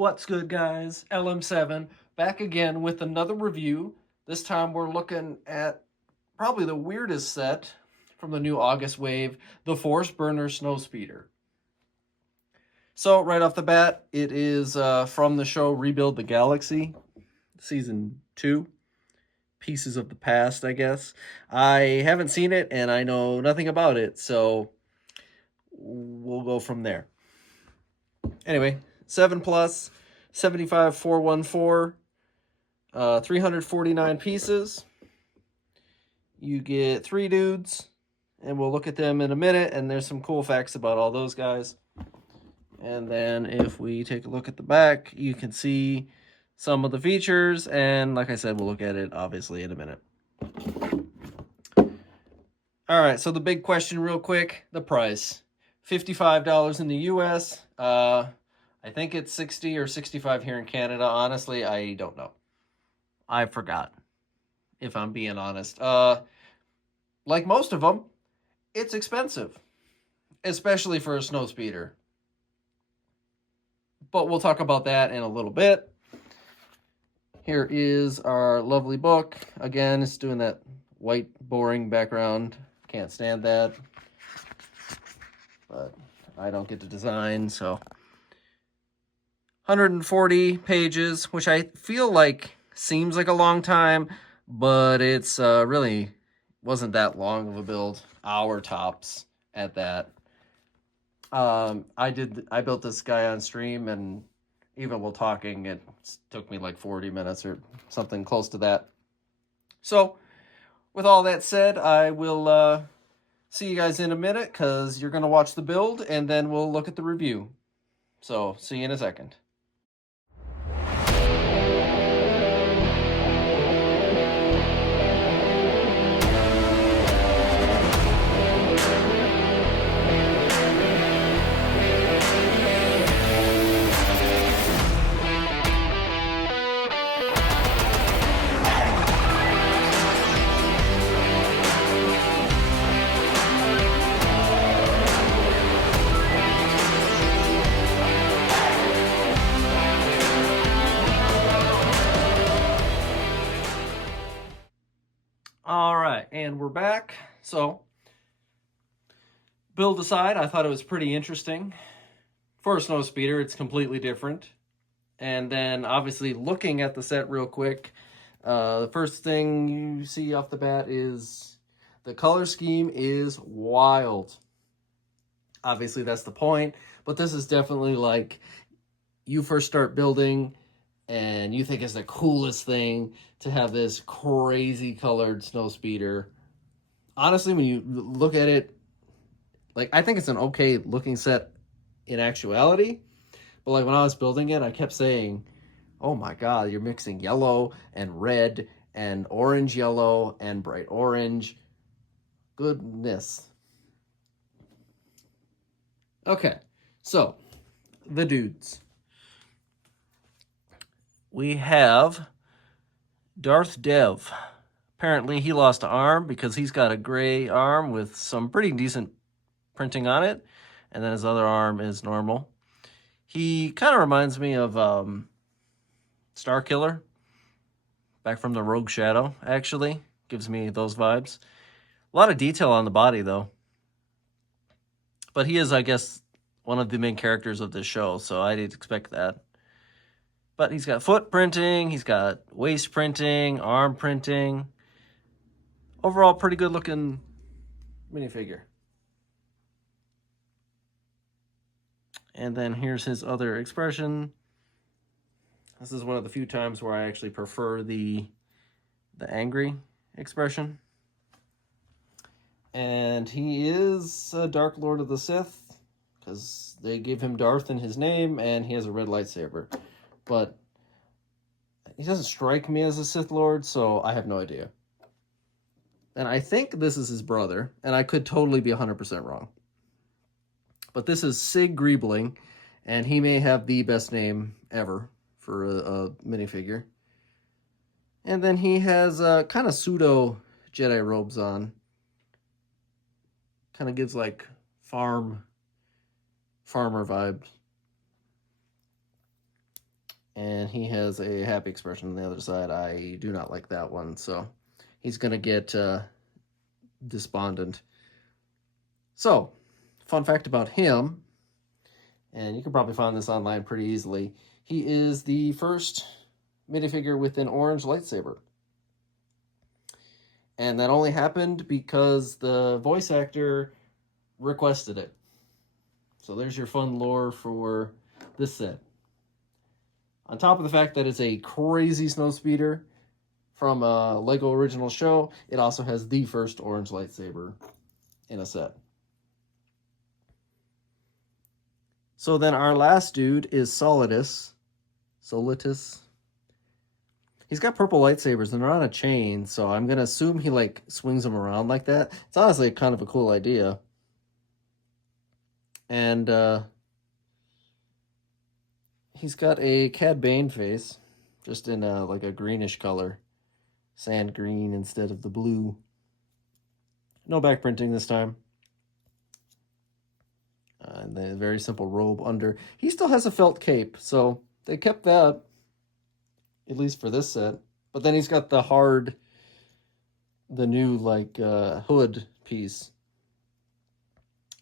What's good, guys? LM7 back again with another review. This time we're looking at probably the weirdest set from the new August wave, the Force Burner Snowspeeder. So right off the bat, it is from the show Rebuild the Galaxy, Season 2. Pieces of the Past, I guess. I haven't seen it and I know nothing about it, so we'll go from there. Anyway, 7 plus, 75414, 349 pieces. You get 3 dudes, and we'll look at them in a minute, and there's some cool facts about all those guys. And then if we take a look at the back, you can see some of the features, and like I said, we'll look at it obviously in a minute. All right, so the big question real quick, the price. $55 in the US. I think it's 60 or 65 here in Canada. Honestly, I don't know. I forgot, if I'm being honest. Like most of them, it's expensive, especially for a snowspeeder. But we'll talk about that in a little bit. Here is our lovely book. Again, it's doing that white, boring background. Can't stand that. But I don't get to design, so 140 pages, which I feel like seems like a long time, but it's really wasn't that long of a build. Hour tops at that. I built this guy on stream, and even while talking, it took me like 40 minutes or something close to that. So, with all that said, I will see you guys in a minute, because you're going to watch the build, and then we'll look at the review. So, see you in a second. All right, and we're back. So, build aside, I thought it was pretty interesting. For a snowspeeder, it's completely different. And then, obviously, looking at the set real quick, the first thing you see off the bat is the color scheme is wild. Obviously, that's the point. But this is definitely like you first start building and you think it's the coolest thing to have this crazy colored snowspeeder. Honestly, when you look at it, like, I think it's an okay looking set in actuality. But like when I was building it, I kept saying, oh my God, you're mixing yellow and red and orange yellow and bright orange. Goodness. Okay, so the dudes. We have Darth Dev. Apparently he lost an arm because he's got a gray arm with some pretty decent printing on it. And then his other arm is normal. He kind of reminds me of Starkiller. Back from the Rogue Shadow, actually. Gives me those vibes. A lot of detail on the body, though. But he is, I guess, one of the main characters of this show, so I did expect that. But he's got foot printing, he's got waist printing, arm printing. Overall, pretty good looking minifigure. And then here's his other expression. This is one of the few times where I actually prefer the angry expression. And he is a Dark Lord of the Sith, because they give him Darth in his name, and he has a red lightsaber. But he doesn't strike me as a Sith Lord, so I have no idea. And I think this is his brother, and I could totally be 100% wrong. But this is Sig Griebling, and he may have the best name ever for a minifigure. And then he has kind of pseudo Jedi robes on. Kind of gives like farmer vibes. and he has a happy expression on the other side. I do not like that one, so he's going to get despondent. So, fun fact about him, and you can probably find this online pretty easily, he is the first minifigure with an orange lightsaber. And that only happened because the voice actor requested it. So there's your fun lore for this set. On top of the fact that it's a crazy snowspeeder from a Lego original show, it also has the first orange lightsaber in a set. So then our last dude is Solitus. He's got purple lightsabers and they're on a chain, so I'm going to assume he like swings them around like that. It's honestly kind of a cool idea. And he's got a Cad Bane face, just in like a greenish color. Sand green instead of the blue. No back printing this time. And the very simple robe under. He still has a felt cape, so they kept that. At least for this set. But then he's got the new, like, hood piece.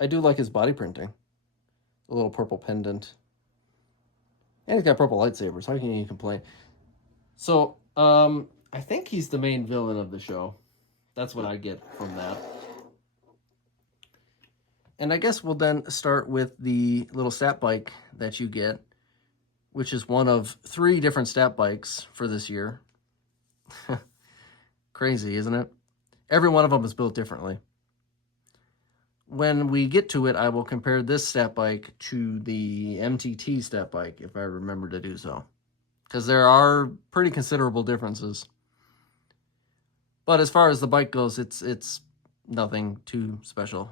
I do like his body printing. A little purple pendant. And he's got purple lightsabers. How can you complain? So, I think he's the main villain of the show. That's what I get from that. And I guess we'll then start with the little stat bike that you get, which is one of 3 different stat bikes for this year. Crazy, isn't it? Every one of them is built differently. When we get to it, I will compare this stat bike to the MTT stat bike, if I remember to do so. Because there are pretty considerable differences. But as far as the bike goes, it's nothing too special.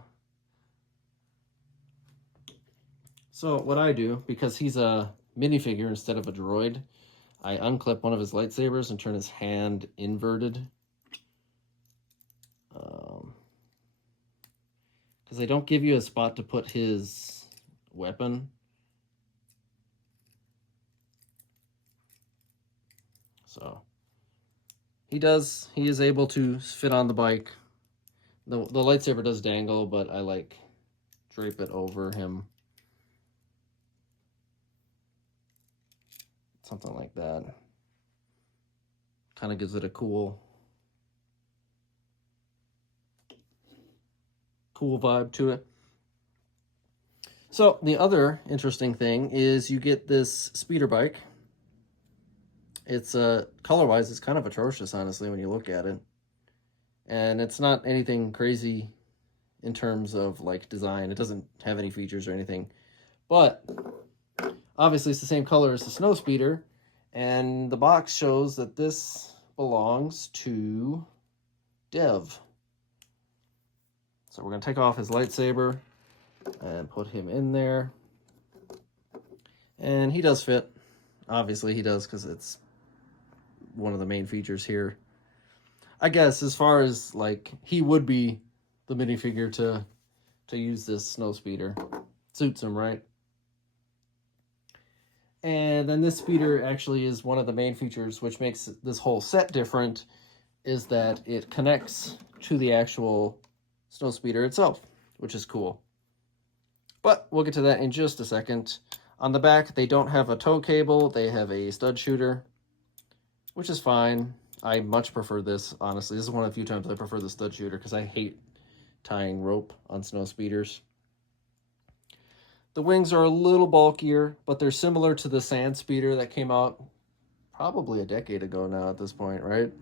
So what I do, because he's a minifigure instead of a droid, I unclip one of his lightsabers and turn his hand inverted. Because they don't give you a spot to put his weapon. So he is able to fit on the bike. The lightsaber does dangle, but I like drape it over him. Something like that. Kind of gives it a cool vibe to it. So the other interesting thing is you get this speeder bike. It's color-wise, it's kind of atrocious, honestly, when you look at it. And it's not anything crazy in terms of like design. It doesn't have any features or anything. But obviously it's the same color as the Snowspeeder, and the box shows that this belongs to Dev. So we're going to take off his lightsaber and put him in there. And he does fit. Obviously he does, because it's one of the main features here. I guess as far as like, he would be the minifigure to use this Snowspeeder. Suits him, right? And then this speeder actually is one of the main features, which makes this whole set different, is that it connects to the actual Snowspeeder itself, which is cool. But we'll get to that in just a second. On the back, they don't have a tow cable. They have a stud shooter, which is fine. I much prefer this, honestly. This is one of the few times I prefer the stud shooter, because I hate tying rope on Snowspeeders. The wings are a little bulkier, but they're similar to the Sand Speeder that came out probably a decade ago now at this point, right?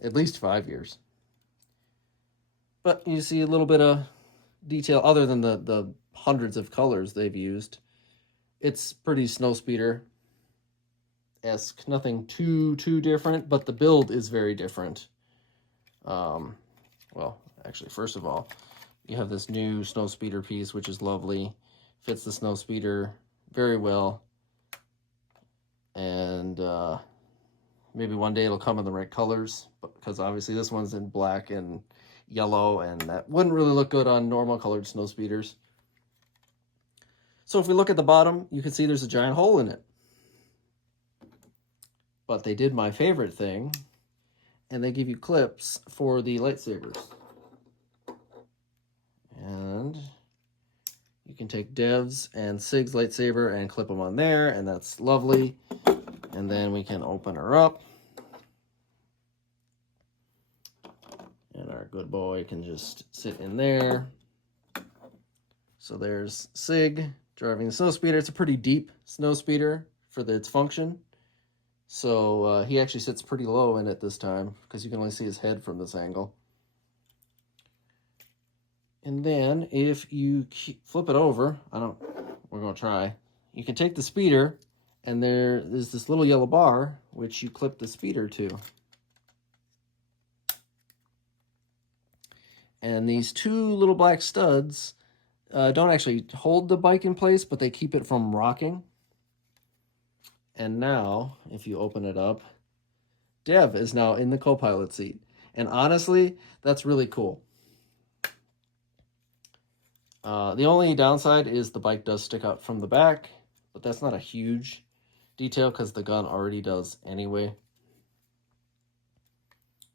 At least 5 years. But you see a little bit of detail other than the hundreds of colors they've used. It's pretty Snowspeeder-esque. Nothing too different, but the build is very different. Well, actually, first of all, you have this new Snowspeeder piece, which is lovely. Fits the Snowspeeder very well. And maybe one day it'll come in the right colors, because obviously this one's in black and yellow, and that wouldn't really look good on normal colored Snowspeeders. So if we look at the bottom, you can see there's a giant hole in it. But they did my favorite thing, and they give you clips for the lightsabers. And you can take Dev's and Sig's lightsaber and clip them on there, and that's lovely. And then we can open her up. And our good boy can just sit in there. So there's Sig driving the snowspeeder. It's a pretty deep snowspeeder for its function. So he actually sits pretty low in it this time because you can only see his head from this angle. And then if you flip it over, we're going to try. You can take the speeder, and there's this little yellow bar, which you clip the speeder to. And these two little black studs don't actually hold the bike in place, but they keep it from rocking. And now, if you open it up, Dev is now in the co-pilot seat. And honestly, that's really cool. The only downside is the bike does stick out from the back, but that's not a huge detail because the gun already does anyway.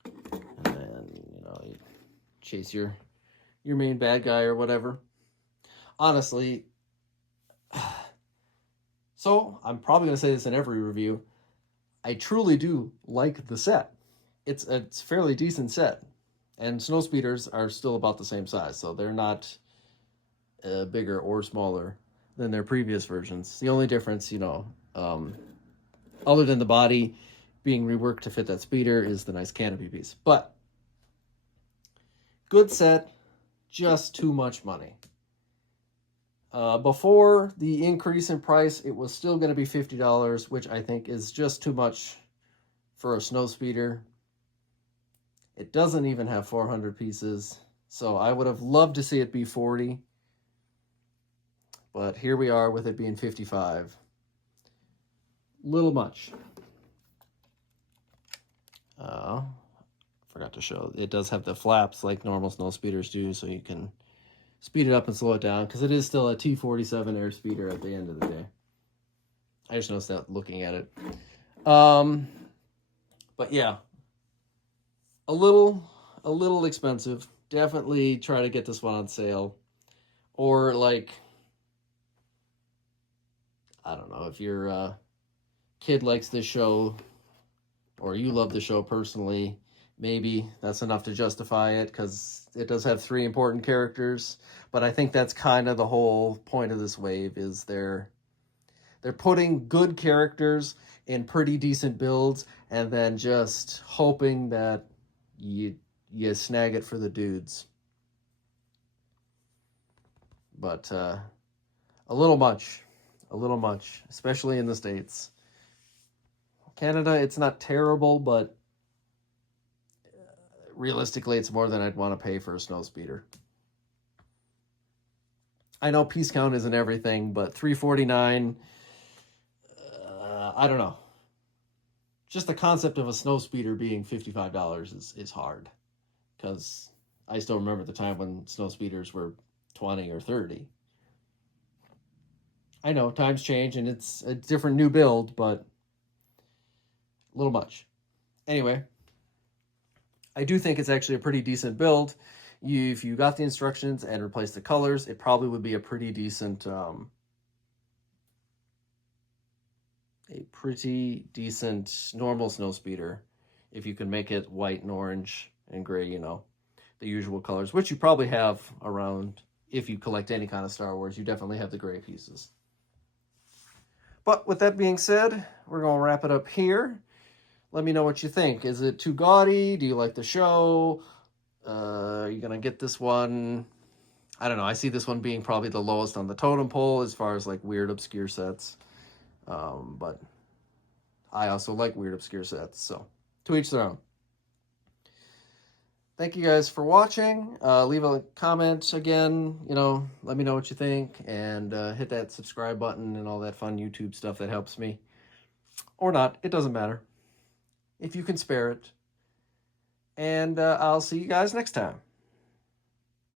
And then, you chase your main bad guy or whatever. Honestly, so I'm probably going to say this in every review, I truly do like the set. It's a fairly decent set. And snowspeeders are still about the same size, so they're not bigger or smaller than their previous versions. The only difference, other than the body being reworked to fit that speeder, is the nice canopy piece. But good set, just too much money. Before the increase in price, it was still going to be $50, which I think is just too much for a snowspeeder. It doesn't even have 400 pieces, so I would have loved to see it be 40. But here we are with it being 55. Little much. Forgot to show. It does have the flaps like normal snowspeeders do, so you can speed it up and slow it down, because it is still a T47 airspeeder at the end of the day. I just noticed that looking at it. But yeah, a little expensive. Definitely try to get this one on sale. Or like, I don't know, if your kid likes this show, or you love the show personally, maybe that's enough to justify it, because it does have 3 important characters. But I think that's kind of the whole point of this wave, is they're putting good characters in pretty decent builds, and then just hoping that you snag it for the dudes. But a little much, especially in the States. Canada, it's not terrible, but realistically, it's more than I'd want to pay for a snowspeeder. I know piece count isn't everything, but $349, I don't know. Just the concept of a snowspeeder being $55 is hard, because I still remember the time when snowspeeders were 20 or 30. I know times change and it's a different new build, but a little much. Anyway, I do think it's actually a pretty decent build. If you got the instructions and replaced the colors, it probably would be a pretty decent normal snowspeeder, if you can make it white and orange and gray, the usual colors, which you probably have around. If you collect any kind of Star Wars, you definitely have the gray pieces. But with that being said, we're going to wrap it up here. Let me know what you think. Is it too gaudy? Do you like the show? Are you going to get this one? I don't know. I see this one being probably the lowest on the totem pole as far as like weird, obscure sets. But I also like weird, obscure sets. So to each their own. Thank you guys for watching. Leave a comment again, let me know what you think, and hit that subscribe button and all that fun YouTube stuff that helps me. Or not, it doesn't matter. If you can spare it. And I'll see you guys next time.